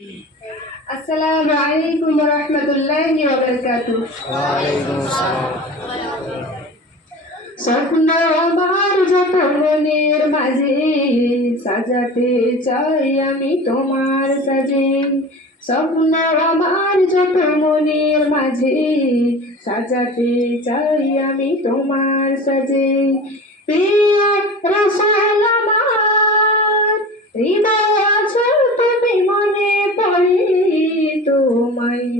আসসালামু আলাইকুম রহমতুল্লাহি ওয়া বারাকাতুহু। ওয়ালাইকুম আসসালাম স্বপ্ন আমার যত মনের মাঝে সাজাতে চাই আমি তোমার সাজে। স্বপ্ন আমার যত মনের মাঝে সাজাতে চাই আমি তোমার সাজে। প্রিয় রসাল আমার হৃদয় আছো তুমি মনে পড়ে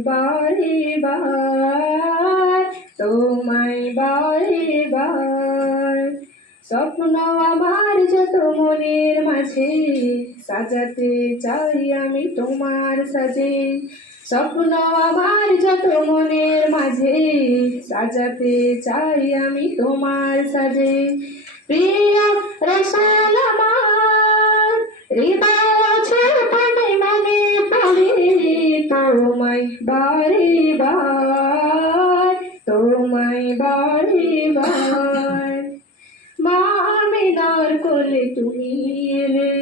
তোমায় বার, তোমায় বারে বার। স্বপ্ন আমার যত মনের মাঝে, সাজাতে চাই আমি তোমার সাজে। স্বপ্ন আমার যত মনের মাঝে, সাজাতে চাই আমি তোমার সাজে। প্রিয়, রসাল আমার, হৃদয় তোমায় বারে বার তোমায় বারে বার মা কোলে তুমি এলে,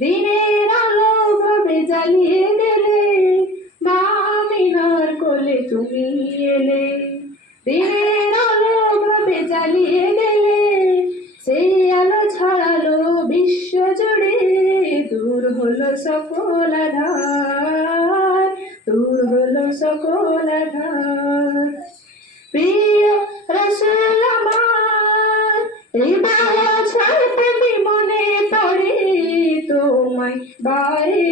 দিনের আলো ভাবে জ্বালিয়ে দিলে। মা আমিনার কোলে তুমি এলে, দিনের আলো ভাবে জ্বালিয়ে দিলে। সেই আলো ছড়ালো বিশ্ব জুড়ে, দূর হলো সকল আধার। আধার প্রিয় রসুল মনে পড়ে তোমায় বারে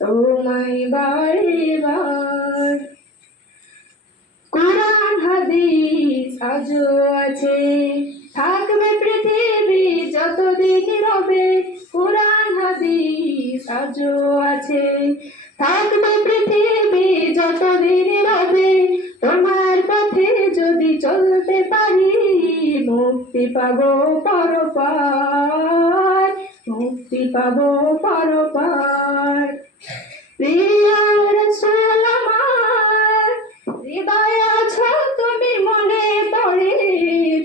তোমায় বার কোরআন হাদিস আজও আছে থাকবে পৃথিবী যতদিন রবে কোরআন হাদিস আজও আছে থাকবে পৃথিবী যতদিন রবে তোমার পথে যদি চলতে পারি, মুক্তি পাবো পরপার, মুক্তি পাবো পরপার। প্রিয় রসুল আমার, হৃদয় আছো তুমি মনে পড়ে,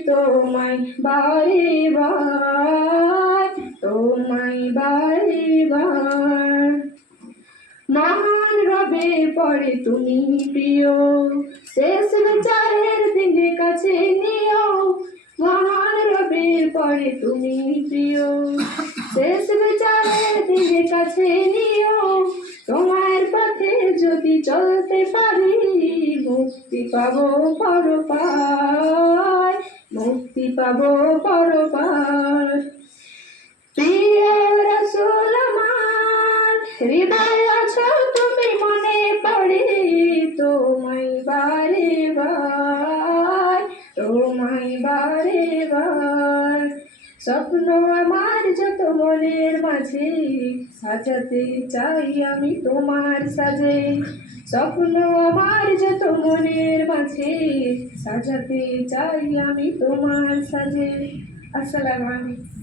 তোমায় বারে বার, তোমায় বারে বার। মহান রবে পড়ে তুমি প্রিয়। শেষ বিচারের দিনে কাছে নিও। মহান রবে পড়ে তুমি প্রিয়। শেষ বিচারের দিনে কাছে নিও। তোমার পথে যদি চলতে পারি, মুক্তি পাবো পরপার। মুক্তি পাবো পরপার। হৃদয় আছো তুমি মনে পড়ে, তোমায় বারে বার, তোমায় বারে বার। স্বপ্ন আমার যত মনের মাঝে, সাজাতে চাই আমি তোমার সাজে। স্বপ্ন আমার যত মনের মাঝে, সাজাতে চাই আমি তোমার সাজে। আসসালামু আলাইকুম।